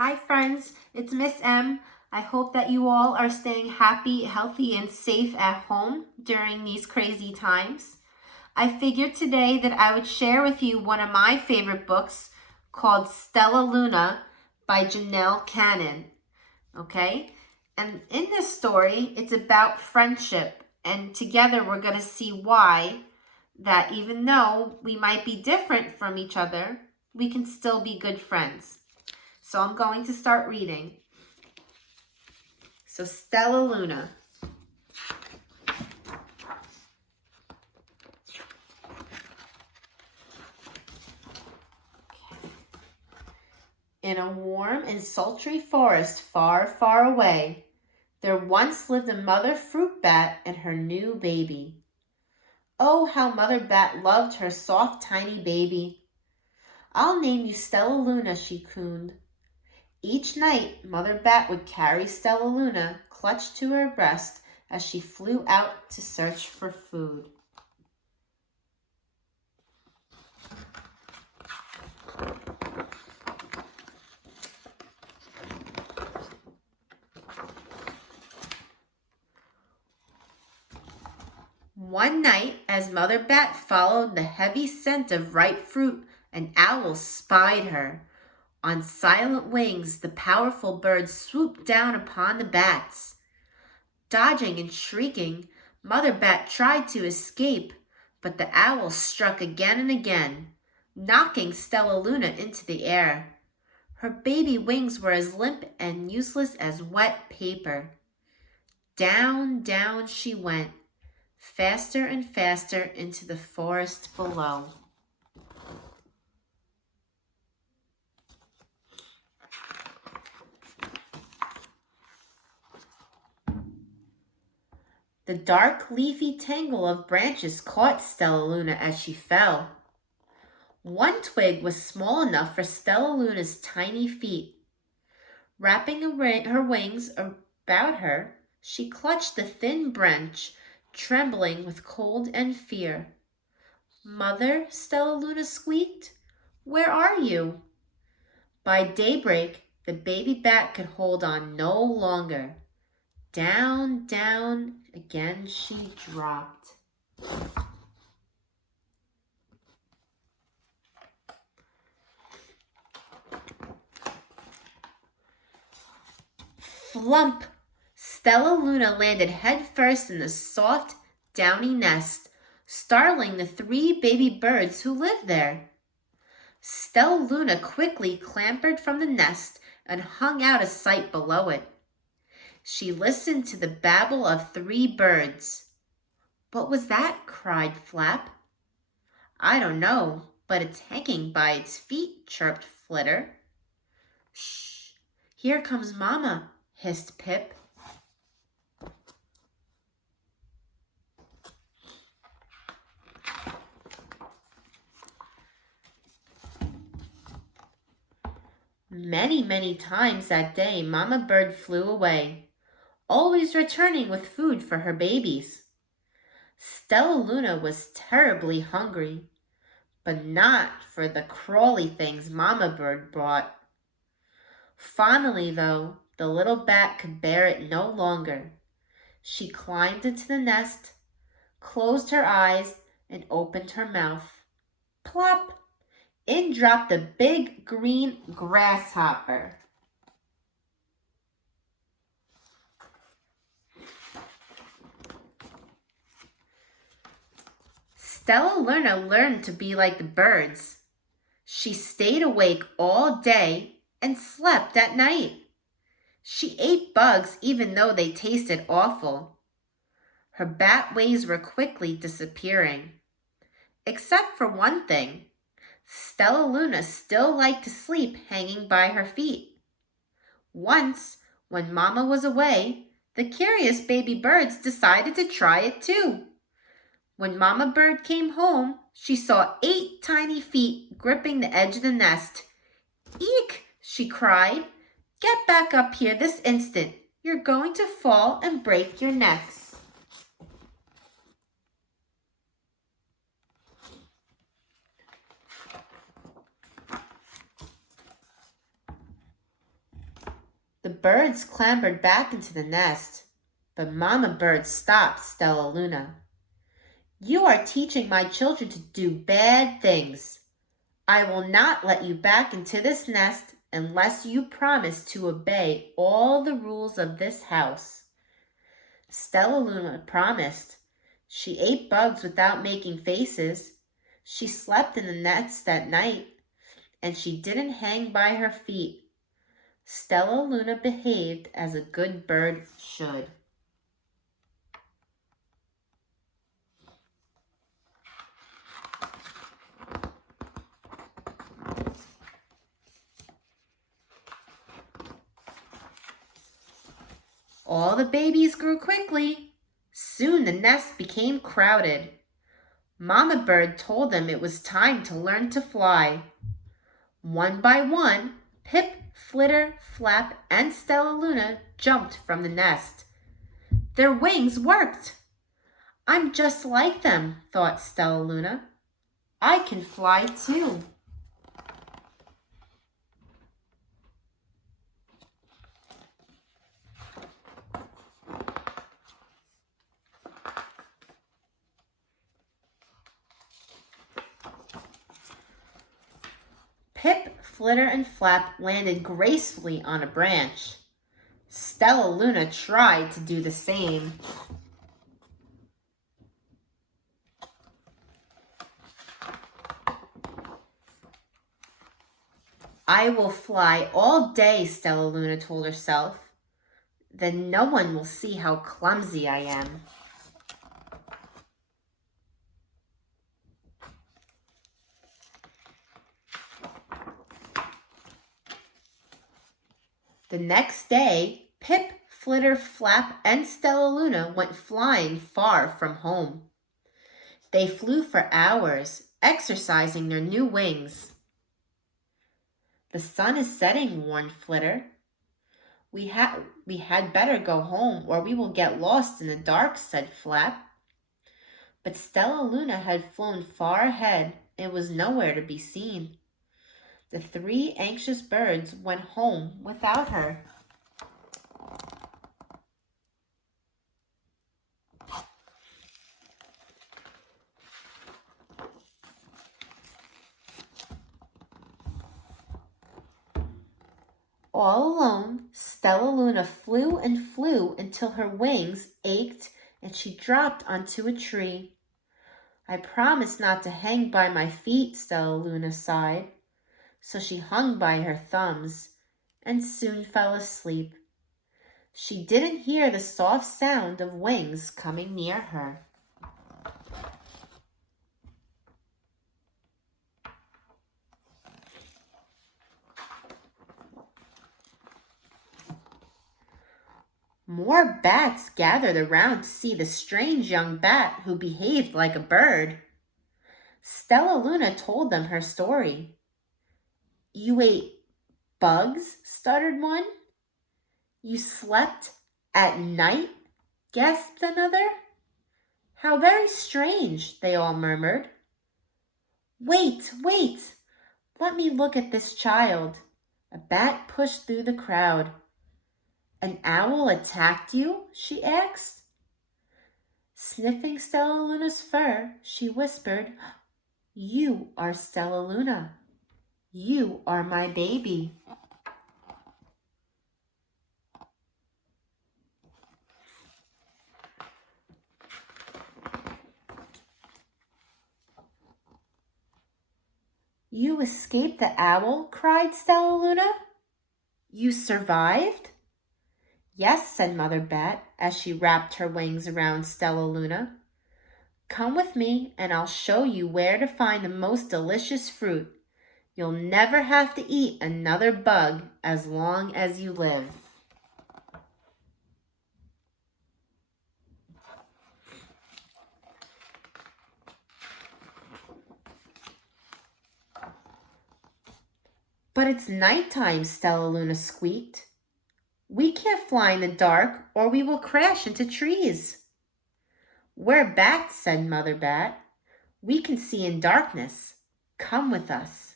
Hi friends, it's Miss M. I hope that you all are staying happy, healthy, and safe at home during these crazy times. I figured today that I would share with you one of my favorite books called Stellaluna by Janelle Cannon. Okay? And in this story, it's about friendship. And together we're going to see why that even though we might be different from each other, we can still be good friends. So I'm going to start reading. So Stellaluna. In a warm and sultry forest far, far away, there once lived a mother fruit bat and her new baby. Oh, how Mother Bat loved her soft, tiny baby. I'll name you Stellaluna, she crooned. Each night, Mother Bat would carry Stellaluna clutched to her breast as she flew out to search for food. One night, as Mother Bat followed the heavy scent of ripe fruit, an owl spied her. On silent wings, the powerful bird swooped down upon the bats. Dodging and shrieking, Mother Bat tried to escape, but the owl struck again and again, knocking Stellaluna into the air. Her baby wings were as limp and useless as wet paper. Down, down she went, faster and faster into the forest below. The dark, leafy tangle of branches caught Stellaluna as she fell. One twig was small enough for Stellaluna's tiny feet. Wrapping her wings about her, she clutched the thin branch, trembling with cold and fear. "Mother," Stellaluna squeaked, "where are you?" By daybreak, the baby bat could hold on no longer. Down, down, again she dropped. Flump! Stellaluna landed headfirst in the soft, downy nest, startling the 3 baby birds who lived there. Stellaluna quickly clambered from the nest and hung out of sight below it. She listened to the babble of 3 birds. "What was that?" cried Flap. "I don't know, but it's hanging by its feet," chirped Flitter. "Shh! Here comes Mama," hissed Pip. Many, many times that day, Mama Bird flew away, always returning with food for her babies. Stellaluna was terribly hungry, but not for the crawly things Mama Bird brought. Finally, though, the little bat could bear it no longer. She climbed into the nest, closed her eyes, and opened her mouth. Plop! In dropped a big green grasshopper. Stellaluna learned to be like the birds. She stayed awake all day and slept at night. She ate bugs even though they tasted awful. Her bat ways were quickly disappearing. Except for one thing. Stellaluna still liked to sleep hanging by her feet. Once, when Mama was away, the curious baby birds decided to try it too. When Mama Bird came home, she saw 8 tiny feet gripping the edge of the nest. "Eek!" she cried. "Get back up here this instant. You're going to fall and break your necks." The birds clambered back into the nest, but Mama Bird stopped Stellaluna. You are teaching my children to do bad things. I will not let you back into this nest unless you promise to obey all the rules of this house. Stellaluna promised. She ate bugs without making faces. She slept in the nest at night, and she didn't hang by her feet. Stellaluna behaved as a good bird should. All the babies grew quickly. Soon the nest became crowded. Mama Bird told them it was time to learn to fly. One by one, Pip, Flitter, Flap, and Stellaluna jumped from the nest. Their wings worked. I'm just like them, thought Stellaluna. I can fly too. Pip, Flitter, and Flap landed gracefully on a branch. Stellaluna tried to do the same. I will fly all day, Stellaluna told herself. Then no one will see how clumsy I am. The next day, Pip, Flitter, Flap, and Stellaluna went flying far from home. They flew for hours, exercising their new wings. The sun is setting, warned Flitter. We had better go home or we will get lost in the dark, said Flap. But Stellaluna had flown far ahead and was nowhere to be seen. The three anxious birds went home without her. All alone, Stellaluna flew and flew until her wings ached and she dropped onto a tree. I promised not to hang by my feet, Stellaluna sighed. So she hung by her thumbs and soon fell asleep. She didn't hear the soft sound of wings coming near her. More bats gathered around to see the strange young bat who behaved like a bird. Stellaluna told them her story. You ate bugs, stuttered one. You slept at night, gasped another. How very strange, they all murmured. Wait, let me look at this child. A bat pushed through the crowd. An owl attacked you? She asked. Sniffing Stellaluna's fur, she whispered, You are Stellaluna. You are my baby. You escaped the owl? Cried Stellaluna. You survived? Yes, said Mother Bat as she wrapped her wings around Stellaluna. Come with me and I'll show you where to find the most delicious fruit. You'll never have to eat another bug as long as you live. But it's nighttime, Stellaluna squeaked. We can't fly in the dark or we will crash into trees. We're bats, said Mother Bat. We can see in darkness. Come with us.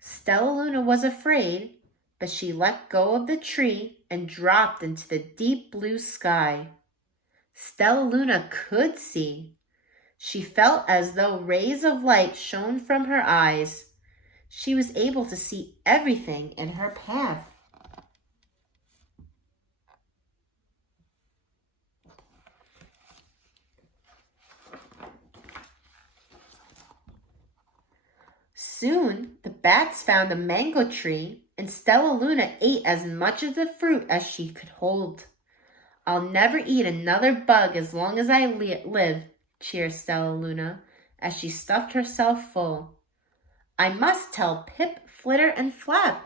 Stellaluna was afraid, but she let go of the tree and dropped into the deep blue sky. Stellaluna could see. She felt as though rays of light shone from her eyes. She was able to see everything in her path. Soon, the bats found a mango tree, and Stellaluna ate as much of the fruit as she could hold. "I'll never eat another bug as long as I live," cheered Stellaluna, as she stuffed herself full. "I must tell Pip, Flitter, and Flap."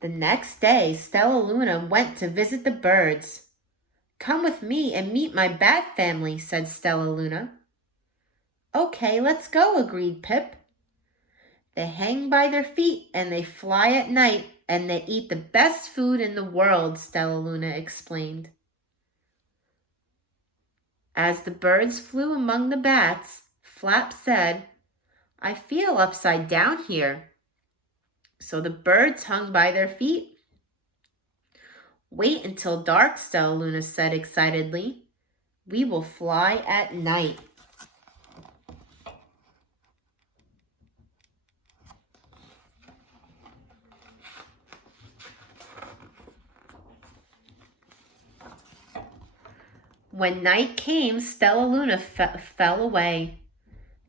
The next day, Stellaluna went to visit the birds. "Come with me and meet my bat family," said Stellaluna. "Okay, let's go," agreed Pip. "They hang by their feet and they fly at night and they eat the best food in the world," Stellaluna explained. As the birds flew among the bats, Flap said, "I feel upside down here." So the birds hung by their feet. "Wait until dark," Stellaluna said excitedly. "We will fly at night." When night came, Stellaluna fell away.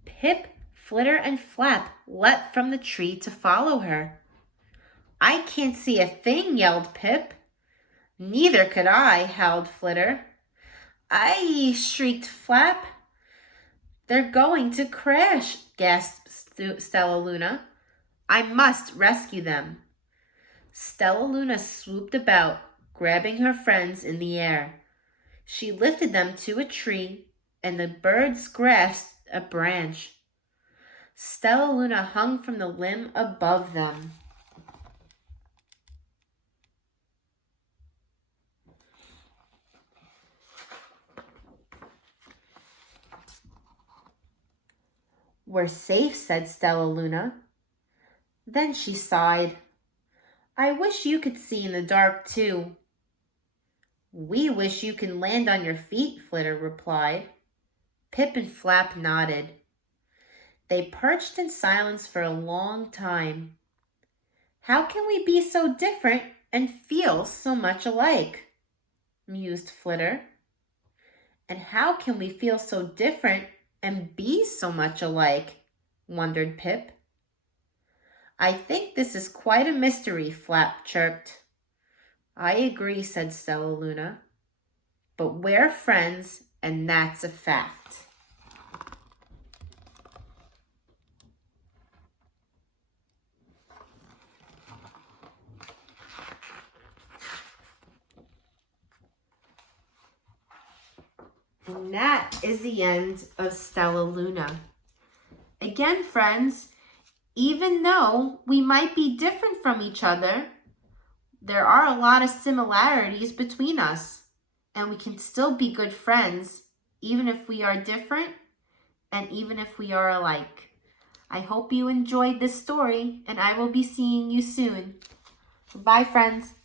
Pip, Flitter, and Flap leapt from the tree to follow her. "I can't see a thing," yelled Pip. "Neither could I," howled Flitter. "Aye," shrieked Flap. "They're going to crash," gasped Stellaluna. "I must rescue them." Stellaluna swooped about, grabbing her friends in the air. She lifted them to a tree, and the birds grasped a branch. Stellaluna hung from the limb above them. "We're safe," said Stellaluna. Then she sighed. "I wish you could see in the dark, too." "We wish you can land on your feet," Flitter replied. Pip and Flap nodded. They perched in silence for a long time. "How can we be so different and feel so much alike?" mused Flitter. "And how can we feel so different and be so much alike?" wondered Pip. "I think this is quite a mystery," Flap chirped. "I agree," said Stellaluna. "But we're friends, and that's a fact." And that is the end of Stellaluna. Again, friends, even though we might be different from each other, there are a lot of similarities between us, and we can still be good friends, even if we are different and even if we are alike. I hope you enjoyed this story, and I will be seeing you soon. Bye, friends.